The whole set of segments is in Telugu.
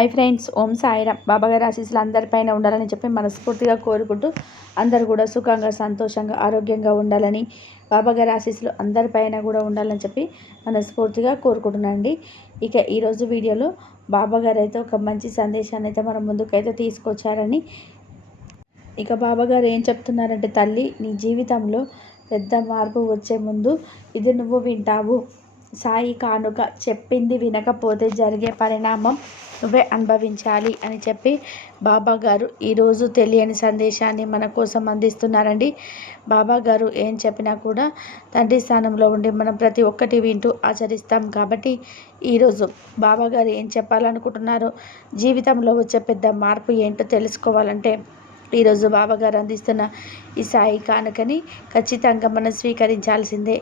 ఐ ఫ్రెండ్స్ ఓం సాయిరామ్. బాబాగారి ఆశీస్సులు అందరిపైన ఉండాలని చెప్పి మనస్ఫూర్తిగా కోరుకుంటూ అందరు కూడా సుఖంగా సంతోషంగా ఆరోగ్యంగా ఉండాలని బాబాగారి ఆశీస్సులు అందరిపైన కూడా ఉండాలని చెప్పి మనస్ఫూర్తిగా కోరుకుంటున్నానండి. ఇక ఈరోజు వీడియోలో బాబాగారు అయితే ఒక మంచి సందేశాన్ని అయితే మన ముందుకైతే తీసుకొచ్చారని. ఇక బాబాగారు ఏం చెప్తున్నారంటే తల్లి నీ జీవితంలో పెద్ద మార్పు వచ్చే ముందు ఇది నువ్వు వింటావు. సాయి కానుక చెప్పింది వినకపోతే జరిగే పరిణామం నువ్వే అనుభవించాలి అని చెప్పి బాబా గారు ఈరోజు తెలియని సందేశాన్ని మన కోసం అందిస్తున్నారండి. బాబా గారు ఏం చెప్పినా కూడా తండ్రి స్థానంలో ఉండి మనం ప్రతి ఒక్కటి వింటూ ఆచరిస్తాం కాబట్టి ఈరోజు బాబా గారు ఏం చెప్పాలనుకుంటున్నారో జీవితంలో వచ్చే పెద్ద మార్పు ఏంటో తెలుసుకోవాలంటే ఈరోజు బాబాగారు అందిస్తున్న ఈ సాయి కానుకని ఖచ్చితంగా మనం స్వీకరించాల్సిందే.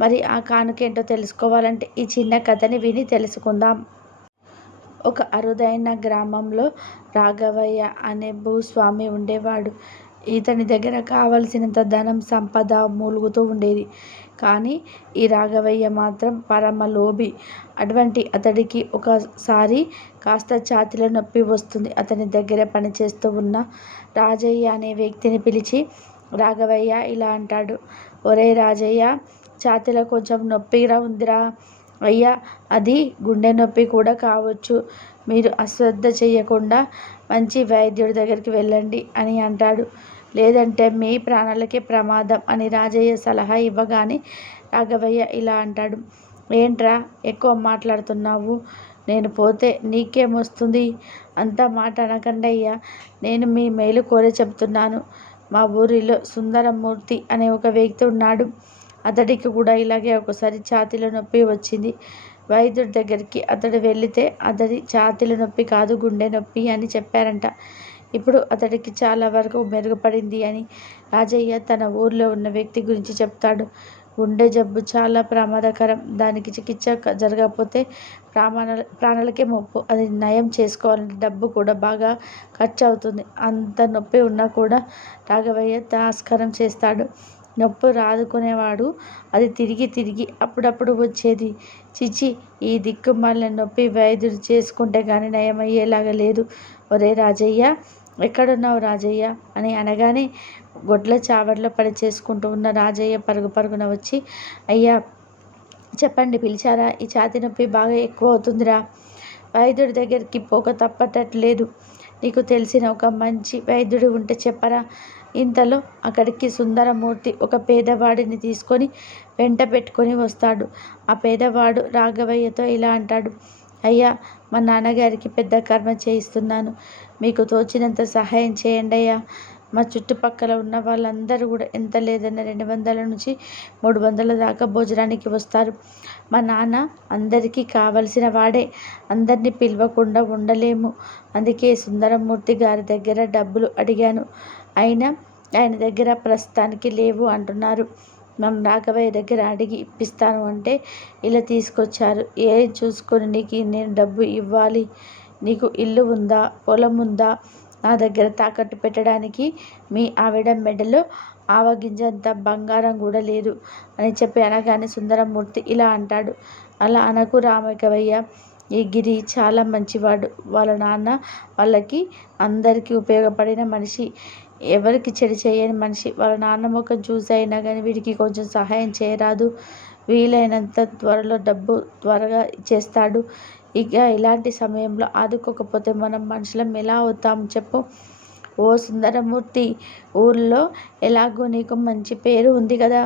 మరి ఆ కానుక ఏంటో తెలుసుకోవాలంటే ఈ చిన్న కథని విని తెలుసుకుందాం. ఒక అరుదైన గ్రామంలో రాఘవయ్య అనే భూస్వామి ఉండేవాడు. ఇతని దగ్గర కావలసినంత ధనం సంపద మూలుగుతూ ఉండేది. కానీ ఈ రాఘవయ్య మాత్రం పరమ లోభి అటువంటి అతడికి ఒకసారి కాస్త ఛాతిలో నొప్పి వస్తుంది. అతని దగ్గర పనిచేస్తూ ఉన్న రాజయ్య అనే వ్యక్తిని పిలిచి రాఘవయ్య ఇలా అంటాడు. ఒరే రాజయ్య ఛాతిలో కొంచెం నొప్పిగా ఉందిరా. అయ్యా అది గుండె నొప్పి కూడా కావచ్చు. మీరు అశ్రద్ధ చేయకుండా మంచి వైద్యుడి దగ్గరికి వెళ్ళండి అని అంటాడు. లేదంటే మీ ప్రాణాలకే ప్రమాదం అని రాజయ్య సలహా ఇవ్వగానే రాఘవయ్య ఇలా అంటాడు. ఏంట్రా ఎక్కువ మాట్లాడుతున్నావు? నేను పోతే నీకేమొస్తుంది అంత మాట అనకండయ్యా నేను మీ మేలు కోరే చెప్తున్నాను. మా ఊరిలో సుందరమూర్తి అనే ఒక వ్యక్తి ఉన్నాడు. అతడికి కూడా ఇలాగే ఒకసారి ఛాతీలో నొప్పి వచ్చింది. వైద్యుడి దగ్గరికి అతడు వెళితే అతడి ఛాతీల నొప్పి కాదు గుండె నొప్పి అని చెప్పారంట. ఇప్పుడు అతడికి చాలా వరకు మెరుగుపడింది అని రాజయ్య తన ఊర్లో ఉన్న వ్యక్తి గురించి చెప్తాడు. గుండె జబ్బు చాలా ప్రమాదకరం. దానికి చికిత్స జరగకపోతే ప్రాణ ప్రాణాలకే ముప్పు అది నయం చేసుకోవాలంటే డబ్బు కూడా బాగా ఖర్చు అవుతుంది అంత నొప్పి ఉన్నా కూడా రాఘవయ్య తాస్కరం చేస్తాడు. నొప్పి రాదుకునేవాడు. అది తిరిగి తిరిగి అప్పుడప్పుడు వచ్చేది. చిచి ఈ దిక్కుమాలిన నొప్పి వైద్యుడు చేసుకుంటే కానీ నయమయ్యేలాగా లేదు. ఒరే రాజయ్య ఎక్కడున్నావు రాజయ్య? అని అనగానే గొడ్ల చావర్లో పడి చేసుకుంటూ ఉన్న రాజయ్య పరుగు పరుగున వచ్చి అయ్యా చెప్పండి పిలిచారా? ఈ ఛాతి నొప్పి బాగా ఎక్కువ అవుతుందిరా. వైద్యుడి దగ్గరికి పోక తప్పటట్లేదు. నీకు తెలిసిన ఒక మంచి వైద్యుడు ఉంటే చెప్పరా? ఇంతలో అక్కడికి సుందరమూర్తి ఒక పేదవాడిని తీసుకొని వెంట పెట్టుకొని వస్తాడు. ఆ పేదవాడు రాఘవయ్యతో ఇలా అంటాడు అయ్యా మా నాన్నగారికి పెద్ద కర్మ చేయిస్తున్నాను. మీకు తోచినంత సహాయం చేయండి అయ్యా. మా చుట్టుపక్కల ఉన్న వాళ్ళందరూ కూడా ఎంత లేదన్న రెండు వందల నుంచి మూడు వందల దాకా భోజనానికి వస్తారు. మా నాన్న అందరికీ కావలసిన వాడే. అందరినీ పిలవకుండా ఉండలేము. అందుకే సుందరమూర్తి గారి దగ్గర డబ్బులు అడిగాను. అయినా ఆయన దగ్గర ప్రస్తుతానికి లేవు అంటున్నారు. మనం రాఘవయ్య దగ్గర అడిగి ఇప్పిస్తాను అంటే ఇలా తీసుకొచ్చారు. ఏ చూసుకొని నీకు నేను డబ్బు ఇవ్వాలి? నీకు ఇల్లు ఉందా? పొలం ఉందా? నా దగ్గర తాకట్టు పెట్టడానికి మీ ఆవిడ మెడలో ఆవగింజంత బంగారం కూడా లేదు అని చెప్పి అనగానే సుందరమూర్తి ఇలా అంటాడు. అలా అనకు రామకవయ్య. ఈ గిరి చాలా మంచివాడు. వాళ్ళ నాన్న వాళ్ళకి అందరికీ ఉపయోగపడిన మనిషి. ఎవరికి చెడు చేయని మనిషి వాళ్ళ నాన్న ముఖం చూసి అయినా కానీ వీడికి కొంచెం సహాయం చేయరాదు. వీలైనంత త్వరలో డబ్బు త్వరగా చేస్తాడు ఇక ఇలాంటి సమయంలో ఆదుకోకపోతే మనం మనుషులం ఎలా అవుతాం చెప్పు. ఓ సుందరమూర్తి ఊర్లో ఎలాగో నీకు మంచి పేరు ఉంది కదా.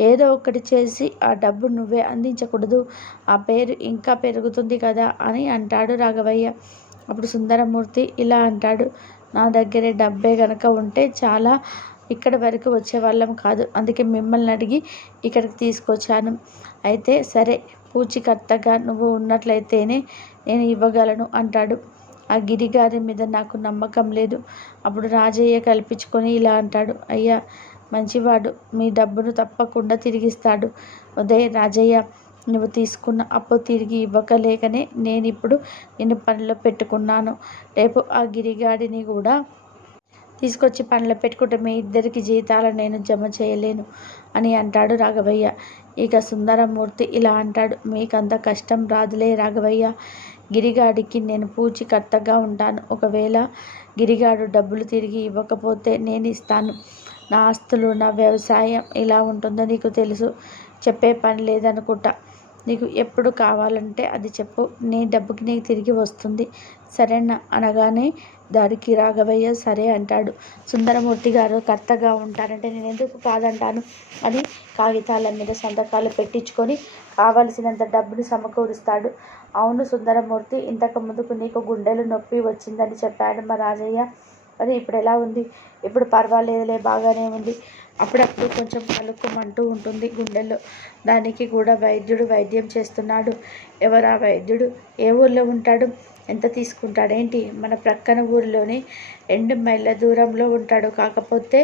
ఏదో ఒకటి చేసి ఆ డబ్బు నువ్వే అందించకూడదు. ఆ పేరు ఇంకా పెరుగుతుంది కదా అని అంటాడు రాఘవయ్య. అప్పుడు సుందరమూర్తి ఇలా అంటాడు. నా దగ్గర డబ్బే కనుక ఉంటే చాలా ఇక్కడ వరకు వచ్చేవాళ్ళం కాదు. అందుకే మిమ్మల్ని అడిగి ఇక్కడికి తీసుకొచ్చాను. అయితే సరే పూచికర్తగా నువ్వు ఉన్నట్లయితేనే నేను ఇవ్వగలను అంటాడు. ఆ గిరిగారి మీద నాకు నమ్మకం లేదు. అప్పుడు రాజయ్య కల్పించుకొని ఇలా అంటాడు. అయ్యా మంచివాడు. మీ డబ్బును తప్పకుండా తిరిగిస్తాడు. ఉదయ్ రాజయ్య నువ్వు తీసుకున్న అప్పు తిరిగి ఇవ్వకలేకనే నేను ఇప్పుడు నిన్ను పనిలో పెట్టుకున్నాను రేపు ఆ గిరిగాడిని కూడా తీసుకొచ్చి పనిలో పెట్టుకుంటే మీ ఇద్దరికి జీతాలు నేను జమ చేయలేను అని అంటాడు రాఘవయ్య ఇక సుందరమూర్తి ఇలా అంటాడు మీకంత కష్టం రాదులే రాఘవయ్య గిరిగాడికి నేను పూచికర్తగా ఉంటాను. ఒకవేళ గిరిగాడు డబ్బులు తిరిగి ఇవ్వకపోతే నేను ఇస్తాను. నా ఆస్తులు, నా వ్యవసాయం ఎలా ఉంటుందో నీకు తెలుసు. చెప్పే పని లేదనుకుంటా. నీకు ఎప్పుడు కావాలంటే అది చెప్పు. నీ డబ్బుకి నీకు తిరిగి వస్తుంది. సరేనా అనగానే దానికి రాఘవయ్య సరే అంటాడు. సుందరమూర్తి గారు కర్తగా ఉంటారంటే నేను ఎందుకు కాదంటాను అని కాగితాల మీద సంతకాలు పెట్టించుకొని కావలసినంత డబ్బును సమకూరుస్తాడు. అవును సుందరమూర్తి ఇంతకు ముందుకు నీకు గుండెలు నొప్పి వచ్చిందని చెప్పాడు మా రాజయ్య. మరి ఇప్పుడెలా ఉంది? ఇప్పుడు పర్వాలేదులే బాగానే ఉంది. అప్పుడప్పుడు కొంచెం కలుక్కుమంటూ ఉంటుంది గుండెల్లో. దానికి కూడా వైద్యుడు వైద్యం చేస్తున్నాడు. ఎవరా వైద్యుడు? ఏ ఊర్లో ఉంటాడు? ఎంత తీసుకుంటాడేంటి? మన ప్రక్కన ఊరిలోని రెండు మైళ్ళ దూరంలో ఉంటాడు. కాకపోతే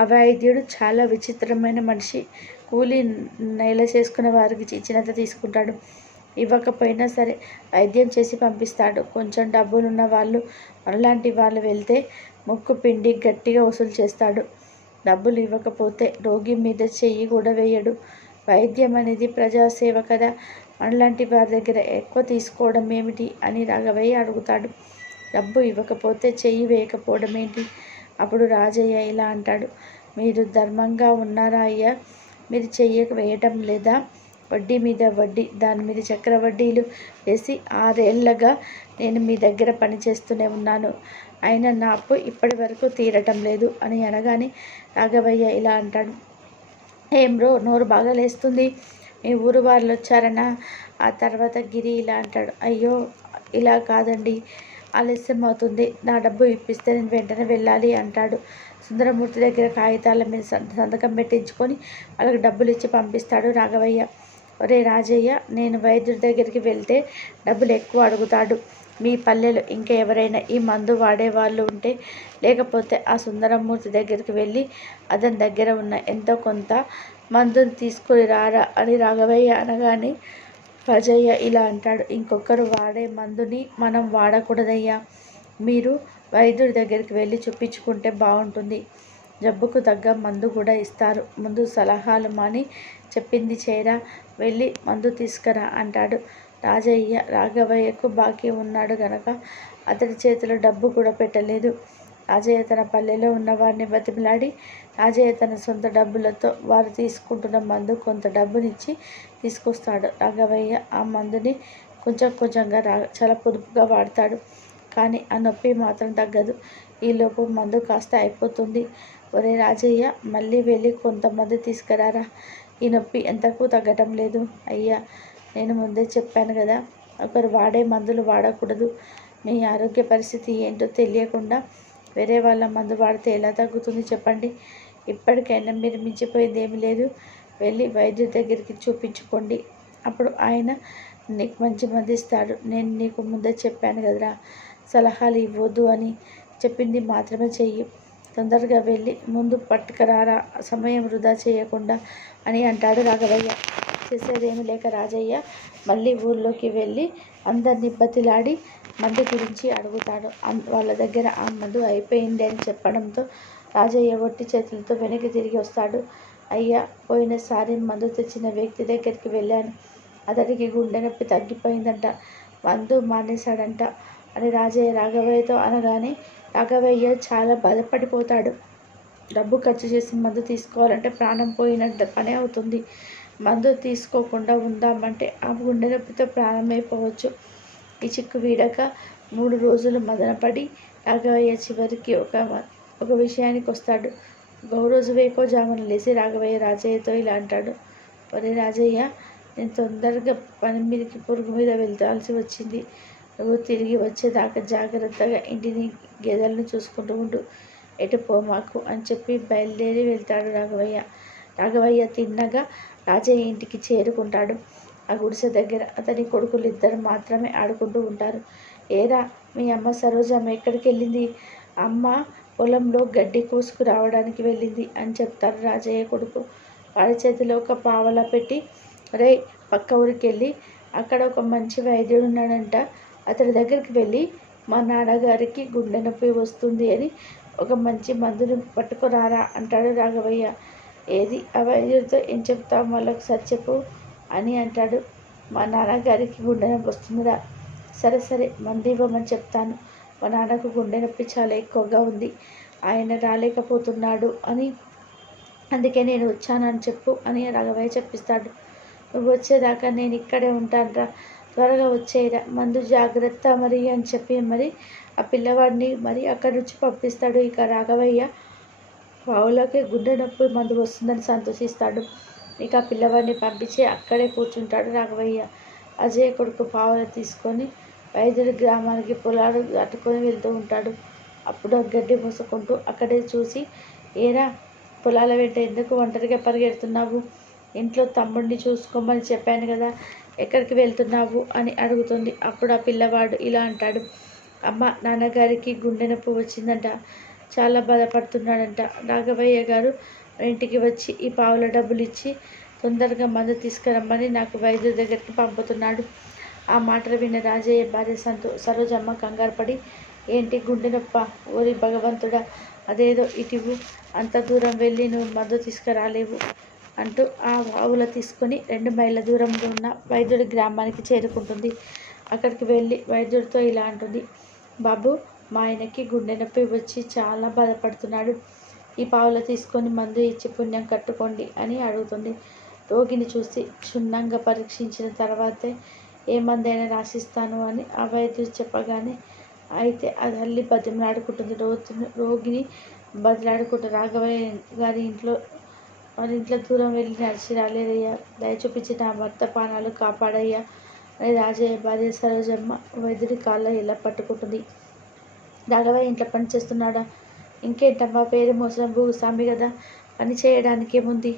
ఆ వైద్యుడు చాలా విచిత్రమైన మనిషి. కూలి నేల చేసుకునే వారికి ఇచ్చినంత తీసుకుంటాడు. ఇవ్వకపోయినా సరే వైద్యం చేసి పంపిస్తాడు. కొంచెం డబ్బులున్న వాళ్ళు మనలాంటి వాళ్ళు వెళ్తే ముక్కు పిండి గట్టిగా వసూలు చేస్తాడు. డబ్బులు ఇవ్వకపోతే రోగి మీద చెయ్యి కూడా వేయడు. వైద్యం అనేది ప్రజాసేవ కదా! మనలాంటి వారి దగ్గర ఎక్కువ తీసుకోవడం ఏమిటి అని రాఘవయ్య అడుగుతాడు. డబ్బు ఇవ్వకపోతే చెయ్యి వేయకపోవడం ఏంటి? అప్పుడు రాజయ్య ఇలా అంటాడు. మీరు ధర్మంగా ఉన్నారా అయ్యా? మీరు చెయ్యక వేయటం లేదా? వడ్డీ మీద వడ్డీ, దాని మీద చక్రవడ్డీలు వేసి ఆరేళ్ళగా నేను మీ దగ్గర పనిచేస్తూనే ఉన్నాను. అయినా నా అప్పు ఇప్పటివరకు తీరటం లేదు అని అనగానే రాఘవయ్య ఇలా అంటాడు. ఏం బ్రో నోరు బాగా లేస్తుంది. మీ ఊరు వాళ్ళు వచ్చారనా? ఆ తర్వాత గిరి ఇలా అంటాడు. అయ్యో ఇలా కాదండి. ఆలస్యం అవుతుంది. నా డబ్బు ఇప్పిస్తే నేను వెంటనే వెళ్ళాలి అంటాడు. సుందరమూర్తి దగ్గర కాగితాల మీద సంతకం పెట్టించుకొని వాళ్ళకి డబ్బులు ఇచ్చి పంపిస్తాడు రాఘవయ్య. ఒరే రాజయ్య నేను వైద్యుడి దగ్గరికి వెళ్తే డబ్బులు ఎక్కువ అడుగుతాడు. మీ పల్లెలో ఇంకా ఎవరైనా ఈ మందు వాడేవాళ్ళు ఉంటే లేకపోతే ఆ సుందరమూర్తి దగ్గరికి వెళ్ళి అతని దగ్గర ఉన్న ఎంతో కొంత మందుని తీసుకుని రారా అని రాఘవయ్య అనగానే రాజయ్య ఇలా అంటాడు. ఇంకొకరు వాడే మందుని మనం వాడకూడదయ్యా. మీరు వైద్యుడి దగ్గరికి వెళ్ళి చూపించుకుంటే బాగుంటుంది. జబ్బుకు తగ్గ మందు కూడా ఇస్తారు. ముందు సలహాలు మాని చెప్పింది చేరా వెళ్ళి మందు తీసుకురా అంటాడు. రాజయ్య రాఘవయ్యకు బాకీ ఉన్నాడు గనక అతడి చేతిలో డబ్బు కూడా పెట్టలేదు. రాజయ్య తన పల్లెలో ఉన్నవారిని బతిమిలాడి రాజయ్య తన సొంత డబ్బులతో వారు తీసుకుంటున్న మందు కొంత డబ్బునిచ్చి తీసుకొస్తాడు. రాఘవయ్య ఆ మందుని కొంచెం కొంచెంగా రా చాలా పొదుపుగా వాడతాడు. కానీ ఆ నొప్పి మాత్రం తగ్గదు. ఈలోపు మందు కాస్త అయిపోతుంది. ఒరే రాజయ్య మళ్ళీ వెళ్ళి కొంతమంది తీసుకురారా. ఈ నొప్పి ఎంతకు తగ్గటం లేదు. అయ్యా నేను ముందే చెప్పాను కదా ఒకరు వాడే మందులు వాడకూడదు. మీ ఆరోగ్య పరిస్థితి ఏంటో తెలియకుండా వేరే వాళ్ళ మందు వాడితే ఎలా తగ్గుతుంది చెప్పండి. ఇప్పటికైనా మీరు మించిపోయింది ఏమీ లేదు. వెళ్ళి వైద్యుడి దగ్గరికి చూపించుకోండి. అప్పుడు ఆయన నీకు మంచి మంది ఇస్తాడు. నేను నీకు ముందే చెప్పాను కదరా సలహాలు ఇవ్వద్దు అని. చెప్పింది మాత్రమే చెయ్యి. తొందరగా వెళ్ళి ముందు పట్టుకరారా సమయం వృధా చేయకుండా అని అంటాడు రాఘవయ్య. చేసేదేమీ లేక రాజయ్య మళ్ళీ ఊర్లోకి వెళ్ళి అందరిని బతిలాడి మందు గురించి అడుగుతాడు. వాళ్ళ దగ్గర ఆ మందు అయిపోయింది అని చెప్పడంతో రాజయ్య ఒట్టి చేతులతో వెనక్కి తిరిగి వస్తాడు. అయ్యా పోయినసారి మందు తెచ్చిన వ్యక్తి దగ్గరికి వెళ్ళాను. అతడికి గుండె నొప్పి తగ్గిపోయిందంట. మందు మానేశాడంట అని రాజయ్య రాఘవయ్యతో అనగానే రాఘవయ్య చాలా బాధపడిపోతాడు. డబ్బు ఖర్చు చేసి మందు తీసుకోవాలంటే ప్రాణం పోయినట్టు పని అవుతుంది. మందు తీసుకోకుండా ఉందామంటే ఆ గుండె నొప్పితో ప్రారంభమైపోవచ్చు ఈ చిక్కు వీడక మూడు రోజులు మదనపడి రాఘవయ్య చివరికి ఒక ఒక విషయానికి వస్తాడు. గౌరోజు రోజు వేకువజామున లేచి రాఘవయ్య రాజయ్యతో ఇలా అంటాడు. ఒరే రాజయ్య నేను తొందరగా పని మీదకి పురుగు మీద వెళ్తాల్సి వచ్చింది. నువ్వు తిరిగి వచ్చేదాకా జాగ్రత్తగా ఇంటిని గేదెలను చూసుకుంటూ ఉండు. ఎటు పోమాకు అని చెప్పి బయలుదేరి వెళ్తాడు రాఘవయ్య. రాఘవయ్య తిన్నగా రాజయ్య ఇంటికి చేరుకుంటాడు. ఆ గుడిసె దగ్గర అతని కొడుకులు ఇద్దరు మాత్రమే ఆడుకుంటూ ఉంటారు. ఏరా మీ అమ్మ సరోజమ్మ ఎక్కడికెళ్ళింది? అమ్మ పొలంలో గడ్డి కోసుకు రావడానికి వెళ్ళింది అని చెప్తారు రాజయ్య కొడుకు. వాడి చేతిలో ఒక పావలా పెట్టి రేయ్ పక్క ఊరికి వెళ్ళి అక్కడ ఒక మంచి వైద్యుడు ఉన్నాడంట అతడి దగ్గరికి వెళ్ళి మా నాన్నగారికి గుండె నొప్పి వస్తుంది అని ఒక మంచి మందుని పట్టుకురారా అంటాడు రాఘవయ్య. ఏది ఆ ఏం చెప్తావు? మళ్ళొకసారి చెప్పు అని అంటాడు. మా నాన్నగారికి గుండె నొప్పి వస్తుందిరా. సరే సరే మందు ఇవ్వమని చెప్తాను. మా నాన్నకు గుండె నొప్పి చాలా ఎక్కువగా ఉంది. ఆయన రాలేకపోతున్నాడు అని అందుకే నేను వచ్చానని చెప్పు అని రాఘవయ్య చెప్పిస్తాడు. నువ్వు వచ్చేదాకా నేను ఇక్కడే ఉంటానురా. త్వరగా వచ్చేయరా. మందు జాగ్రత్త మరి అని చెప్పి మరి ఆ పిల్లవాడిని మరి అక్కడి నుంచి పంపిస్తాడు ఇక రాఘవయ్య. పావులకి గుండె నొప్పి మందు వస్తుందని సంతోషిస్తాడు. ఇక పిల్లవాడిని పంపించి అక్కడే కూర్చుంటాడు రాఘవయ్య. అజయ్ కొడుకు పావుల తీసుకొని వైద్యుడి గ్రామానికి పొలాలు దాటుకొని వెళ్తూ ఉంటాడు. అప్పుడు గడ్డి మూసుకుంటూ అక్కడే చూసి ఏరా పొలాల వెంట ఎందుకు ఒంటరిగా పరిగెడుతున్నావు? ఇంట్లో తమ్ముడిని చూసుకోమని చెప్పాను కదా ఎక్కడికి వెళ్తున్నావు? అని అడుగుతుంది. అప్పుడు ఆ పిల్లవాడు ఇలా అంటాడు అమ్మ నాన్నగారికి గుండె నొప్పి వచ్చిందంట. చాలా బాధపడుతున్నాడంట. రాఘవయ్య గారు ఇంటికి వచ్చి ఈ పావుల డబ్బులు ఇచ్చి తొందరగా మందు తీసుకురమ్మని నాకు వైద్యుడి దగ్గరికి పంపుతున్నాడు. ఆ మాటలు విన్న రాజయ్య భార్య సంతో సరోజమ్మ కంగారు పడి ఏంటి గుండెనొప్ప? ఓరి భగవంతుడా అదేదో ఇటివు. అంత దూరం వెళ్ళి నువ్వు మందు తీసుకురాలేవు అంటూ ఆ ఆవుల తీసుకొని రెండు మైళ్ళ దూరంలో ఉన్న వైద్యుడి గ్రామానికి చేరుకుంటుంది. అక్కడికి వెళ్ళి వైద్యుడితో ఇలా అంటుంది. బాబు మా ఆయనకి గుండె నొప్పి వచ్చి చాలా బాధపడుతున్నాడు. ఈ పావులు తీసుకొని మందు ఇచ్చి పుణ్యం కట్టుకోండి అని అడుగుతుంది. రోగిని చూసి క్షుణ్ణంగా పరీక్షించిన తర్వాతే ఏ మందైనా రాసిస్తాను అని ఆ వైద్యుడు చెప్పగానే అయితే అది అల్లి బతిమలాడుకుంటుంది రోగి రోగిని బతిలాడుకుంటూ రాఘవయ్య గారి ఇంట్లో వారి ఇంట్లో దూరం వెళ్ళి నడిచి రాలేదయ్యా. దయ చూపించి నా భర్త ప్రాణాలు కాపాడయ్యా అని రాజయ్య భార్య సరోజమ్మ వైద్యుడి కాళ్ళ ఇలా పట్టుకుంటుంది. రాఘవయ్య ఇంట్లో పని చేస్తున్నాడా? ఇంకేంటమ్మా పేరు మోసం భూస్వామి కదా? పని చేయడానికి ఏముంది?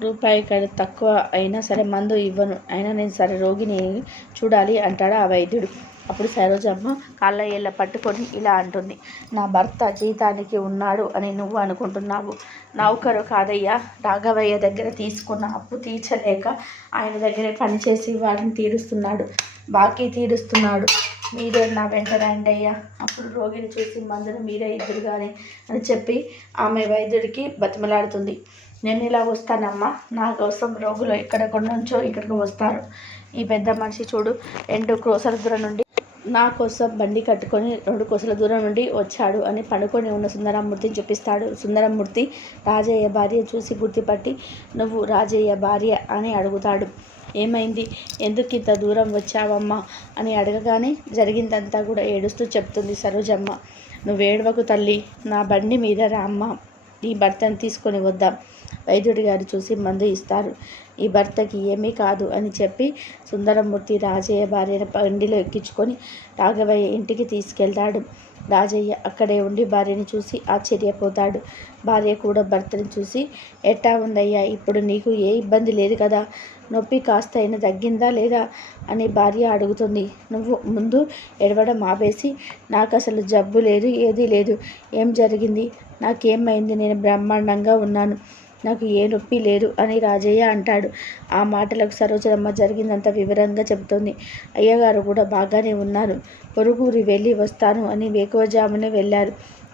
రూపాయి ఇక్కడ తక్కువ అయినా సరే మందు ఇవ్వను. అయినా నేను సరే రోగిని చూడాలి అంటాడు ఆ వైద్యుడు. అప్పుడు సరోజమ్మ కాళ్ళ ఏళ్ళ పట్టుకొని ఇలా అంటుంది. నా భర్త జీతానికి ఉన్నాడు అని నువ్వు అనుకుంటున్నావు. నౌకరు కాదయ్యా. రాఘవయ్య దగ్గర తీసుకున్న అప్పు తీర్చలేక ఆయన దగ్గరే పనిచేసి వారిని తీరుస్తున్నాడు. బాకీ తీరుస్తున్నాడు. మీరే నా వెంట రండి అయ్యా. అప్పుడు రోగిని చూసి మందును మీరే ఇద్దరు కానీ అని చెప్పి ఆమె వైద్యుడికి బతిమలాడుతుంది. నేను ఇలా వస్తానమ్మా. నా కోసం రోగులు ఎక్కడెక్కడ నుంచో ఇక్కడికి వస్తారు. ఈ పెద్ద మనిషి చూడు రెండు క్రోసల దూరం నుండి నా కోసం బండి కట్టుకొని రెండు కోసల దూరం నుండి వచ్చాడు అని పడుకొని ఉన్న సుందరమూర్తిని చూపిస్తాడు. సుందరమూర్తి రాజయ్య భార్య చూసి గుర్తుపట్టి నువ్వు రాజయ్య భార్య అని అడుగుతాడు. ఏమైంది? ఎందుకు ఇంత దూరం వచ్చావమ్మా? అని అడగగానే జరిగిందంతా కూడా ఏడుస్తూ చెప్తుంది సరోజమ్మ. నువ్వు ఏడవకు తల్లి నా బండి మీద రా అమ్మ. ఈ భర్తను తీసుకొని వద్దాం. వైద్యుడి గారు చూసి మందు ఇస్తారు. ఈ భర్తకి ఏమీ కాదు అని చెప్పి సుందరమూర్తి రాజయ్య భార్యను బండిలో ఎక్కించుకొని రాఘవయ్య ఇంటికి తీసుకెళ్తాడు. రాజయ్య అక్కడే ఉండి భార్యని చూసి ఆశ్చర్యపోతాడు. భార్య కూడా భర్తని చూసి ఎట్టా ఉందయ్యా ఇప్పుడు నీకు ఏ ఇబ్బంది లేదు కదా? నొప్పి కాస్త అయినా తగ్గిందా లేదా అని భార్య అడుగుతుంది. నువ్వు ముందు ఎడవడం ఆపేసి నాకు అసలు జబ్బు లేదు ఏదీ లేదు. ఏం జరిగింది? నాకేమైంది? నేను బ్రహ్మాండంగా ఉన్నాను. నాకు ఏ నొప్పి లేదు అని రాజయ్య అంటాడు. ఆ మాటలకు సరోజనమ్మ జరిగిందంత వివరంగా చెబుతోంది. అయ్యగారు కూడా బాగానే ఉన్నారు. పొరుగురి వెళ్ళి వస్తాను అని వేకువజామునే వెళ్ళారు.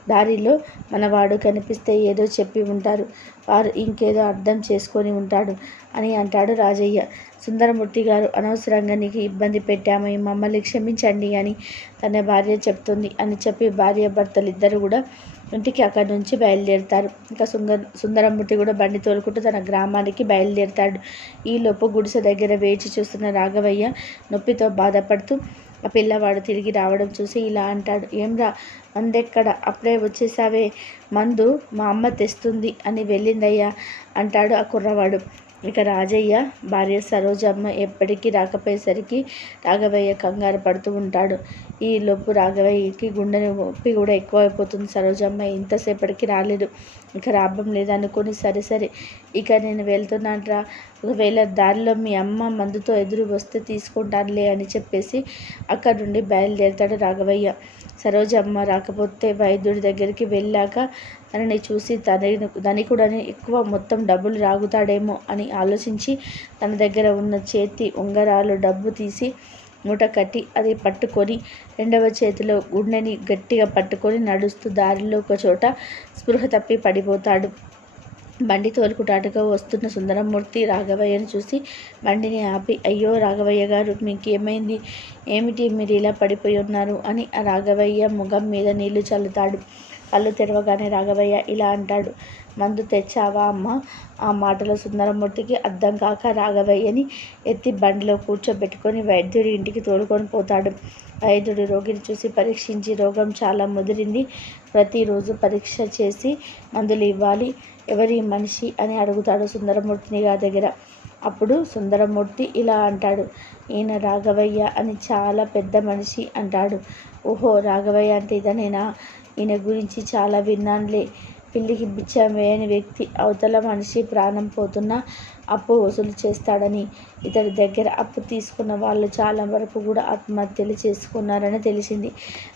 దారిలో మనవాడు కనిపిస్తే ఏదో చెప్పి ఉంటారు వారు ఇంకేదో అర్థం చేసుకొని ఉంటాడు అని అంటాడు రాజయ్య. సుందరమూర్తి గారు అనవసరంగా నీకు ఇబ్బంది పెట్టాము మమ్మల్ని క్షమించండి అని తన భార్య చెప్తుంది. అని చెప్పి భార్య భర్తలు ఇద్దరు కూడా ఇంటికి అక్కడి నుంచి బయలుదేరుతారు. ఇంకా సుందర సుందరమూర్తి కూడా బండి తోలుకుంటూ తన గ్రామానికి బయలుదేరుతాడు. ఈలోపు గుడిసె దగ్గర వేచి చూస్తున్న రాఘవయ్య నొప్పితో బాధపడుతూ ఆ పిల్లవాడు తిరిగి రావడం చూసి ఇలా అంటాడు. ఏంరా మందెక్కడ అప్పుడే వచ్చేసావే. మందు మా అమ్మ తెస్తుంది అని వెళ్ళిందయ్యా అంటాడు ఆ కుర్రవాడు. ఇక రాజయ్య భార్య సరోజమ్మ ఎప్పటికీ రాకపోయేసరికి రాఘవయ్య కంగారు పడుతూ ఉంటాడు. ఈ లోపు రాఘవయ్యకి గుండె నొప్పి కూడా ఎక్కువైపోతుంది. సరోజమ్మ ఇంతసేపటికి రాలేదు. ఇక రాబం లేదనుకొని సరే సరే ఇక నేను వెళ్తున్నానరా. ఒకవేళ దారిలో మీ అమ్మ మందుతో ఎదురు వస్తే తీసుకుంటానులే అని చెప్పేసి అక్కడ నుండి బయలుదేరుతాడు రాఘవయ్య. సరోజమ్మ రాకపోతే వైద్యుడి దగ్గరికి వెళ్ళాక తనని చూసి తన ధనికుడని ఎక్కువ మొత్తం డబ్బులు రాగుతాడేమో అని ఆలోచించి తన దగ్గర ఉన్న చేతి ఉంగరాలు డబ్బు తీసి మూట కట్టి అది పట్టుకొని రెండవ చేతిలో గుండెని గట్టిగా పట్టుకొని నడుస్తూ దారిలో ఒక చోట స్పృహ తప్పి పడిపోతాడు. బండి తోలుకుటాటుగా వస్తున్న సుందరమూర్తి రాఘవయ్యను చూసి బండిని ఆపి అయ్యో రాఘవయ్య గారు మీకేమైంది? ఏమిటి మీరు ఇలా పడిపోయి ఉన్నారు? అని ఆ రాఘవయ్య ముఖం మీద నీళ్ళు చల్లుతాడు. కళ్ళు తెరవగానే రాఘవయ్య ఇలా అంటాడు మందు తెచ్చావా అమ్మ? ఆ మాటలో సుందరమూర్తికి అర్థం కాక రాఘవయ్యని ఎత్తి బండిలో కూర్చోబెట్టుకొని వైద్యుడి ఇంటికి తోలుకొని పోతాడు. వైద్యుడు రోగిని చూసి పరీక్షించి రోగం చాలా ముదిరింది. ప్రతిరోజు పరీక్ష చేసి మందులు ఇవ్వాలి. ఎవరి మనిషి అని అడుగుతాడు సుందరమూర్తిని గారి దగ్గర. అప్పుడు సుందరమూర్తి ఇలా అంటాడు ఈయన రాఘవయ్య అని చాలా పెద్ద మనిషి అంటాడు. ఓహో రాఘవయ్య అంటే ఇదనేనా ఈయన గురించి చాలా విన్నానులే. పిల్లికి బిచ్చం వేయని వ్యక్తి అవతల మనిషి ప్రాణం పోతున్నా అప్పు వసూలు చేస్తాడని. ఇతడి దగ్గర అప్పు తీసుకున్న వాళ్ళు చాలా వరకు కూడా ఆత్మహత్యలు చేసుకున్నారని తెలిసింది.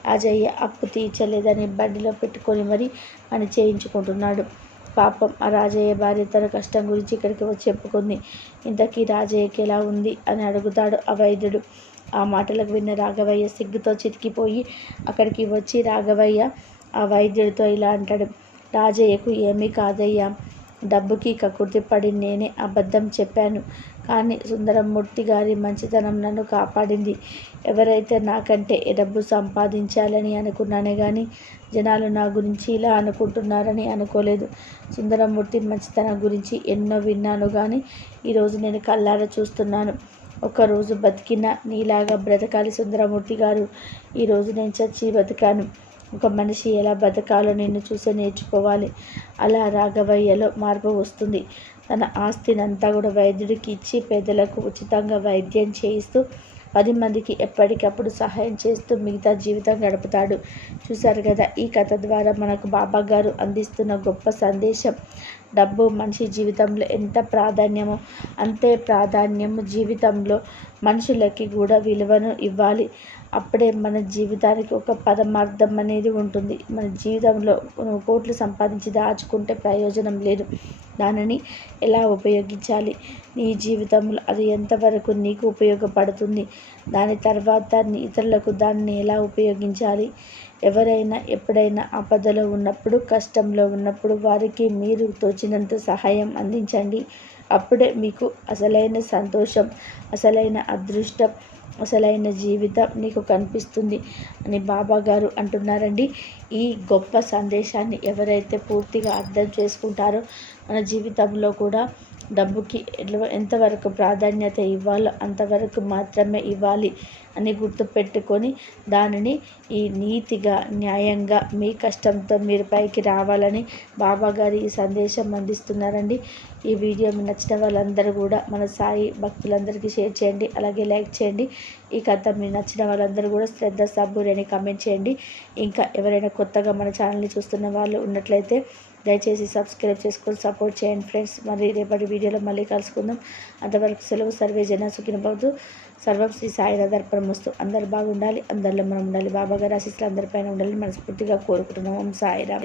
అజయ్య అప్పు తీర్చలేదని బండిలో పెట్టుకొని మరి పని చేయించుకుంటున్నాడు. పాపం ఆ రాజయ్య భార్య తన కష్టం గురించి ఇక్కడికి వచ్చి చెప్పుకుంది. ఇంతకీ రాజయ్యకి ఎలా ఉంది? అని అడుగుతాడు ఆ వైద్యుడు. ఆ మాటలకు విన్న రాఘవయ్య సిగ్గుతో చితికిపోయి అక్కడికి వచ్చి రాఘవయ్య ఆ వైద్యుడితో ఇలా అంటాడు. రాజయ్యకు ఏమీ కాదయ్యా. డబ్బుకి కకుర్తి పడి నేనే అబద్ధం చెప్పాను. కానీ సుందరమూర్తి గారి మంచితనం నన్ను కాపాడింది. ఎవరైతే నాకంటే డబ్బు సంపాదించాలని అనుకున్నానే కానీ జనాలు నా గురించి ఇలా అనుకుంటున్నారని అనుకోలేదు. సుందరమూర్తి మంచితనం గురించి ఎన్నో విన్నాను కానీ ఈరోజు నేను కళ్ళారా చూస్తున్నాను. ఒకరోజు బతికిన నీలాగా బ్రతకాలి సుందరమూర్తి గారు. ఈరోజు నేను చచ్చి బతికాను. ఒక మనిషి ఎలా బతకాలో నిన్ను చూసి నేర్చుకోవాలి. అలా రాఘవయ్యలో మార్పు వస్తుంది. తన ఆస్తినంతా కూడా వైద్యుడికి ఇచ్చి పేదలకు ఉచితంగా వైద్యం చేయిస్తూ పది మందికి ఎప్పటికప్పుడు సహాయం చేస్తూ మిగతా జీవితం గడుపుతాడు. చూశారు కదా ఈ కథ ద్వారా మనకు బాబా గారు అందిస్తున్న గొప్ప సందేశం. డబ్బు మనిషి జీవితంలో ఎంత ప్రాధాన్యమో అంతే ప్రాధాన్యము జీవితంలో మనుషులకి కూడా విలువను ఇవ్వాలి. అప్పుడే మన జీవితానికి ఒక పరమార్థం అనేది ఉంటుంది. మన జీవితంలో కోట్లు సంపాదించి దాచుకుంటే ప్రయోజనం లేదు. దానిని ఎలా ఉపయోగించాలి? నీ జీవితంలో అది ఎంతవరకు నీకు ఉపయోగపడుతుంది? దాని తర్వాత ఇతరులకు దాన్ని ఎలా ఉపయోగించాలి? ఎవరైనా ఎప్పుడైనా ఆపదలో ఉన్నప్పుడు కష్టంలో ఉన్నప్పుడు వారికి మీరు తోచినంత సహాయం అందించండి. అప్పుడే మీకు అసలైన సంతోషం అసలైన అదృష్టం అసలైన జీవితం నీకు కనిపిస్తుంది అని బాబా గారు అంటున్నారండి. ఈ గొప్ప సందేశాన్ని ఎవరైతే పూర్తిగా అర్థం చేసుకుంటారో మన జీవితంలో కూడా డబ్బుకి ఎంతవరకు ప్రాధాన్యత ఇవ్వాలో అంతవరకు మాత్రమే ఇవ్వాలి. అని గుర్తుపెట్టుకొని దానిని ఈ నీతిగా న్యాయంగా మీ కష్టంతో మీరు పైకి రావాలని బాబాగారు ఈ సందేశం అందిస్తున్నారండి. ఈ వీడియో నచ్చిన వాళ్ళందరూ కూడా మన సాయి భక్తులందరికీ షేర్ చేయండి. అలాగే లైక్ చేయండి. ఈ కథ మీకు నచ్చిన వాళ్ళందరూ కూడా శ్రద్ధ సబ్బురి కమెంట్ చేయండి. ఇంకా ఎవరైనా కొత్తగా మన ఛానల్ని చూస్తున్న వాళ్ళు ఉన్నట్లయితే దయచేసి సబ్స్క్రైబ్ చేసుకొని సపోర్ట్ చేయండి ఫ్రెండ్స్. మరి రేపటి వీడియోలో మళ్ళీ కలుసుకుందాం. అంతవరకు సెలవు సర్వే జన సుఖినబోతు సర్వం శ్రీ సాయి వస్తూ అందరు బాగుండాలి అందరిలో మనం ఉండాలి. బాబాగారి ఆశీస్సులు అందరిపైన ఉండాలి మనస్ఫూర్తిగా కోరుకుంటున్నాం. సాయిరా